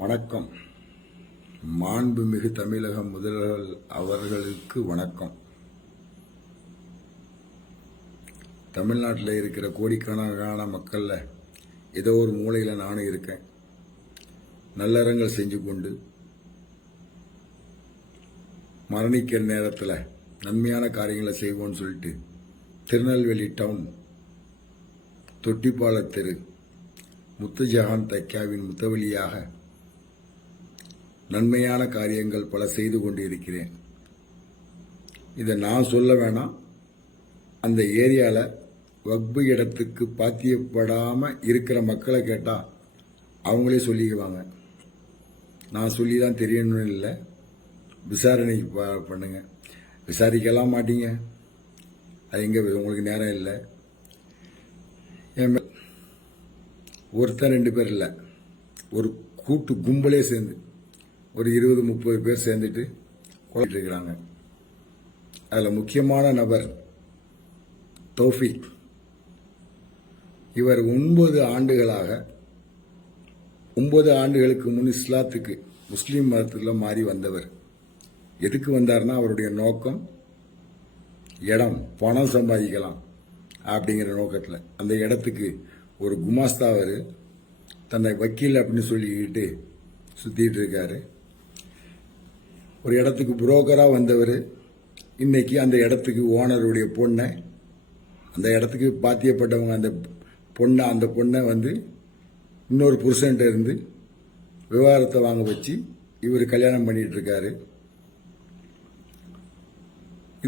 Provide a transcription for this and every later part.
வணக்கம். மாண்புமிகு தமிழக முதல்வர் அவர்களுக்கு வணக்கம். தமிழ்நாட்டில் இருக்கிற கோடிக்கணக்கான மக்கள்ல ஏதோ ஒரு மூலையில் நானும் இருக்கேன். நல்லறங்கள் செஞ்சு கொண்டு மரணிக்கிற நேரத்தில் நன்மையான காரியங்களை செய்வோம்னு சொல்லிட்டு திருநெல்வேலி டவுன் தொட்டிப்பாள தெரு முத்துஜஹான் தைக்காவின் முத்தவழியாக நன்மையான காரியங்கள் பல செய்து கொண்டு இருக்கிறேன். இதை நான் சொல்ல வேணாம், அந்த ஏரியாவில் வக்பு இடத்துக்கு பாத்தியப்படாமல் இருக்கிற மக்களை கேட்டால் அவங்களே சொல்லிக்குவாங்க. நான் சொல்லி தான் தெரியணும்னு இல்லை, விசாரணை பண்ணுங்க. விசாரிக்கலாம் மாட்டீங்க, அது எங்கே உங்களுக்கு நேரம் இல்லை. ஒருத்தர் 2 பேர் இல்லை, ஒரு கூட்டு கும்பலே சேர்ந்து ஒரு 20-30 பேர் சேர்ந்துட்டு கொலைட்டு இருக்கிறாங்க. அதில் முக்கியமான நபர் தௌஃபீக். இவர் 9 ஆண்டுகளுக்கு முன் இஸ்லாத்துக்கு முஸ்லீம் மதத்தில் மாறி வந்தவர். எதுக்கு வந்தார்னா அவருடைய நோக்கம் இடம், பணம் சம்பாதிக்கலாம் அப்படிங்கிற நோக்கத்தில் அந்த இடத்துக்கு ஒரு குமாஸ்தாவர் தன்னை வக்கீல் அப்படின்னு சொல்லிக்கிட்டு சுற்றிட்டு இருக்காரு. ஒரு இடத்துக்கு புரோக்கராக வந்தவர் இன்னைக்கு அந்த இடத்துக்கு ஓனருடைய பொண்ணை, அந்த இடத்துக்கு பாத்தியப்பட்டவங்க அந்த பொண்ணை வந்து இன்னொரு புருஷன்ட்ட இருந்து விவாகரத்தை வாங்க வச்சு இவர் கல்யாணம் பண்ணிட்டு இருக்காரு.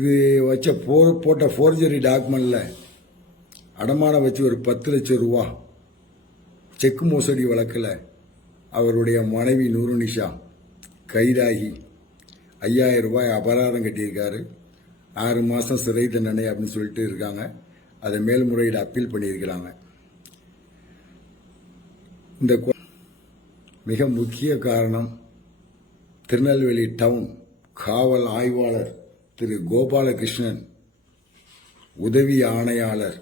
இது வச்ச போட்ட ஃபோர்ஜரி டாக்குமெண்ட்ல அடமானம் வச்சு ஒரு 10 லட்சம் ரூபா செக் மோசடி வழக்கில் அவருடைய மனைவி நூருநிஷா கைதாகி 5000 ரூபாய் அபராதம் கட்டியிருக்காரு. 6 மாதம் சிறை தண்டனை அப்படின்னு சொல்லிட்டு இருக்காங்க. அதை மேல்முறையீடு அப்பீல் பண்ணியிருக்கிறாங்க. இந்த மிக முக்கிய காரணம் திருநெல்வேலி டவுன் காவல் ஆய்வாளர் திரு கோபாலகிருஷ்ணன், உதவி ஆணையாளர்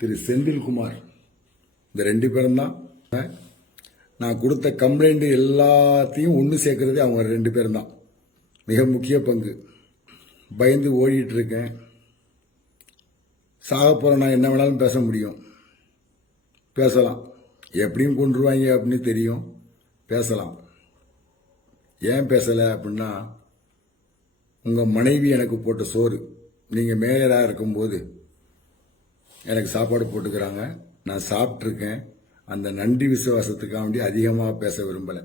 திரு செந்தில்குமார், இந்த 2 பேரும் தான். நான் கொடுத்த கம்ப்ளைண்ட் எல்லாத்தையும் ஒன்று சேர்க்கறதே அவங்க 2 பேரும் தான். மிக முக்கிய பங்கு. பயந்து ஓடிட்டு இருக்கேன். சாக போகிறேன், நான் என்ன வேணாலும் பேச முடியும், பேசலாம். எப்படியும் கொண்டுருவாங்க அப்படின்னு தெரியும், பேசலாம். ஏன் பேசலை அப்படின்னா, உங்கள் மனைவி எனக்கு போட்ட சோறு, நீங்கள் மேயராக இருக்கும்போது எனக்கு சாப்பாடு போட்டுக்கிறாங்க, நான் சாப்பிட்ருக்கேன். அந்த நன்றி விசுவாசத்துக்காக வேண்டி அதிகமாக பேச விரும்பலை.